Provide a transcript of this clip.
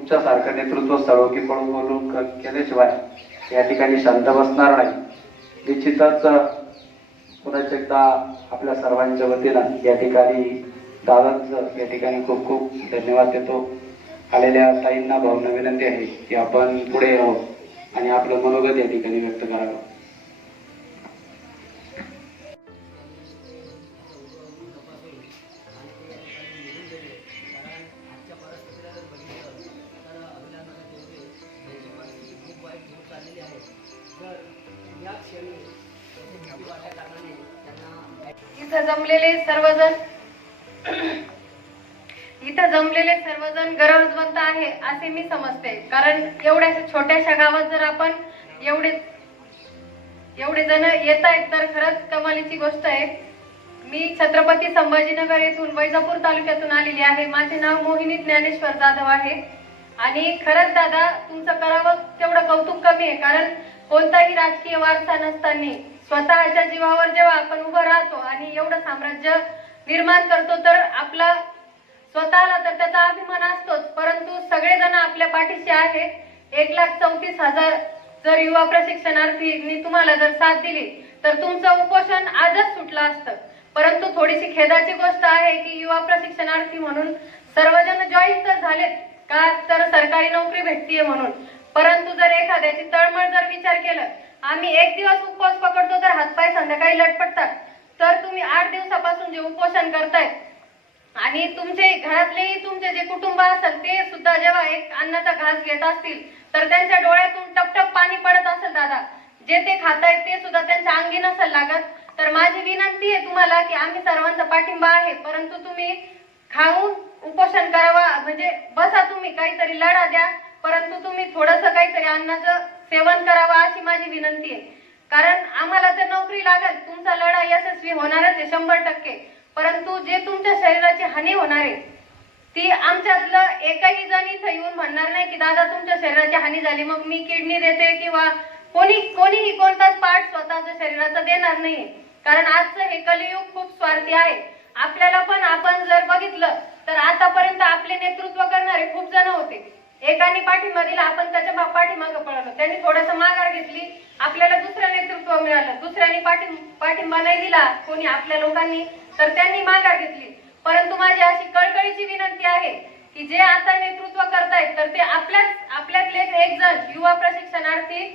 तुमच्यासारखं नेतृत्व सळोकी पळून बोलून केल्याशिवाय या ठिकाणी शांत बसणार नाही. निश्चितच पुन्हा एकदा आपल्या सर्वांच्या वतीनं या ठिकाणी दादांचं या ठिकाणी खूप खूप धन्यवाद देतो. आलेल्या ताईंना भावना विनंती आहे की आपण पुढे यावं आणि आपलं मनोगत या ठिकाणी व्यक्त करावं. इथं जमलेले सर्वजण इथं जमलेले सर्वजण गरजवंत आहे असे मी समजते. कारण एवढ्याशा छोट्याशा गावात जर आपण एवढे एवढे जण येत आहेत तर खरंच कमालीची गोष्ट आहे. मी छत्रपती संभाजीनगर येथून वैजापूर तालुक्यातून आलेली आहे. माझे नाव मोहिनी ज्ञानेश्वर जाधव आहे. आणि खरंच दादा तुमचं करावं तेवढं कौतुक कमी आहे. कारण कोणताही राजकीय वारसा नसताना स्वतःच्या जीवावर जेव्हा आपण उभं राहतो आणि एवढं साम्राज्य निर्माण करतो तर आपला स्वतःला तर त्याचा अभिमान असतोच. परंतु सगळेजण आपल्या पाठीशी आहे एक लाख चौतीस हजार जर युवा प्रशिक्षणार्थींनी तुम्हाला जर साथ दिली तर तुमचं उपोषण आजच सुटलं असतं. परंतु थोडीशी खेदाची गोष्ट आहे की युवा प्रशिक्षणार्थी म्हणून सर्वजण जॉईन तर झालेत का? तर सरकारी नोकरी भेटतीये म्हणून. परंतु जर एखाद्याची तळमळ जर विचार केलं आम्ही एक दिवस उपवास पकडतो तर हातपाय संध्याकाळी लटपटतात. तर तुम्ही आठ दिवसापासून जे उपोषण करताय आणि तुमचे घरातलेही तुमचे जे कुटुंब असेल ते सुद्धा जेव्हा एक अन्नाचा घास घेत असतील तर त्यांच्या डोळ्यातून टपटप पाणी पडत असेल दादा. जे ते खातायत ते सुद्धा त्यांच्या अंगी नसेल लागत. तर माझी विनंती आहे तुम्हाला की आम्ही सर्वांचा पाठिंबा आहे परंतु तुम्ही खाऊन उपोषण करावा म्हणजे बसा तुम्ही काहीतरी लढा द्या. परंतु तुम्ही थोडस काहीतरी अन्नाचं सेवन करावं अशी माझी विनंती आहे. कारण आम्हाला तर नोकरी लागेल तुमचा लढा यशस्वी होणारच आहे शंभर टक्के. परंतु जे तुमच्या शरीराची हानी होणार आहे ती आमच्यातलं एकही जण इथं येऊन म्हणणार नाही की दादा तुमच्या शरीराची हानी झाली मग मी किडनी देते किंवा कोणी कोणीही कोणताच पार्ट स्वतःच्या शरीराचा देणार नाही कारण आजचं हे कलियुग खूप स्वार्थी आहे. आपल्याला पण आपण जर बघितलं तर आतापर्यंत आपले नेतृत्व करणारे खूप जण होते एकाने पाठिंबा दिला आपण त्याच्या पाठीमागं पळालो. त्यांनी थोडस माघार घेतली. आपल्याला दुसरं नेतृत्व मिळालं. दुसऱ्यांनी पाठिं पाठिंबा नाही दिला कोणी आपल्या लोकांनी तर त्यांनी माघार घेतली. परंतु माझी अशी कळकळीची विनंती आहे की जे आता नेतृत्व करतायत तर ते आपल्याच आपल्यातलेच एक जण युवा प्रशिक्षणार्थी